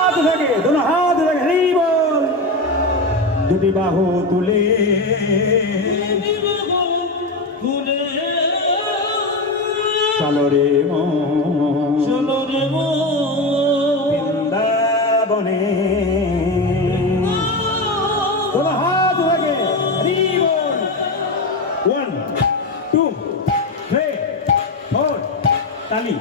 दोनों हाथ लगे हरी बोल दुटी बाहु तुले चलो रे मो वृंदावने दोनों हाथ लगे हरी बोल 1 2 3 4 ताली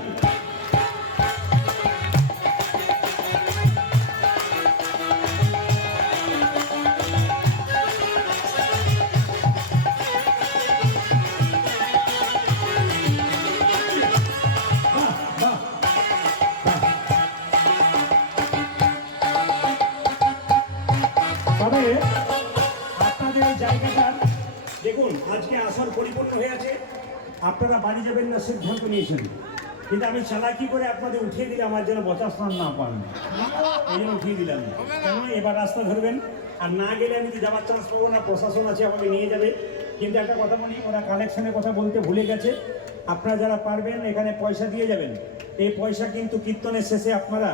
তবে আপনাদের এই জায়গাটার দেখুন আজকে আসর পরিপূর্ণ হয়ে আছে আপনারা বাড়ি যাবেন না সিদ্ধান্ত নিয়েছেন কিন্তু আমি চালাকি করে আপনাদের উঠিয়ে দিলে আমার যেন বচার স্থান না পান এই জন্য উঠিয়ে দিলাম কেন এবার রাস্তা ধরবেন আর না গেলে আমি তো যাওয়ার চান্স পাবো না প্রশাসন আছে আমাকে নিয়ে যাবে কিন্তু একটা কথা বলি ওরা কালেকশনের কথা বলতে ভুলে গেছে আপনারা যারা পারবেন এখানে পয়সা দিয়ে যাবেন এই পয়সা কিন্তু কীর্তনের শেষে আপনারা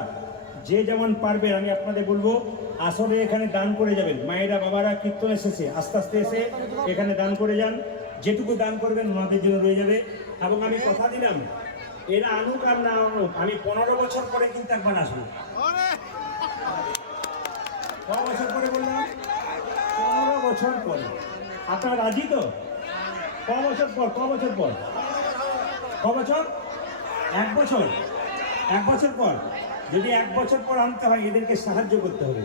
যে যেমন পারবেন আমি আপনাদের বলবো আসলে এখানে দান করে যাবেন মায়েরা বাবারা কীর্তনের শেষে আস্তে আস্তে এসে এখানে দান করে যান যেটুকু দান করবেন ওনাদের জন্য রয়ে যাবে এবং আমি কথা দিলাম এরা আনুক আর না আনুক আমি 15 বছর পরে কিন্তু একবার আসবো ক বছর পরে বললাম 15 বছর পরে আপনারা রাজি তো ক বছর পর ক বছর পর ক বছর 1 বছর 1 বছর পর যদি 1 বছর পর আনতে হয় এদেরকে সাহায্য করতে হবে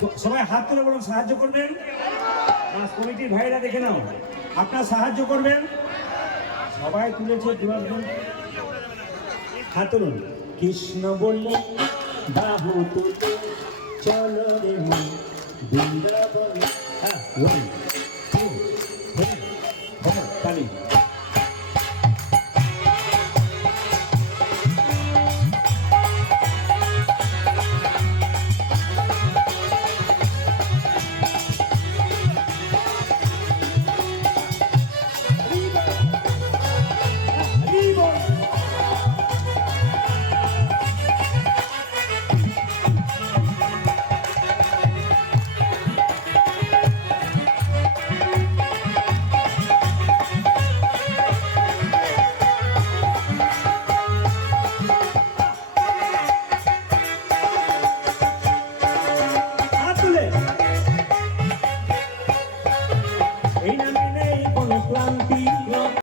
তো সবাই হাত তুলে বলুন সাহায্য করবেন কমিটির ভাইরা দেখে নাও আপনারা সাহায্য করবেন সবাই তুলেছে হাত তুলুন কৃষ্ণ বললে বাহু তুলে চলো রে মন বৃন্দাবন 1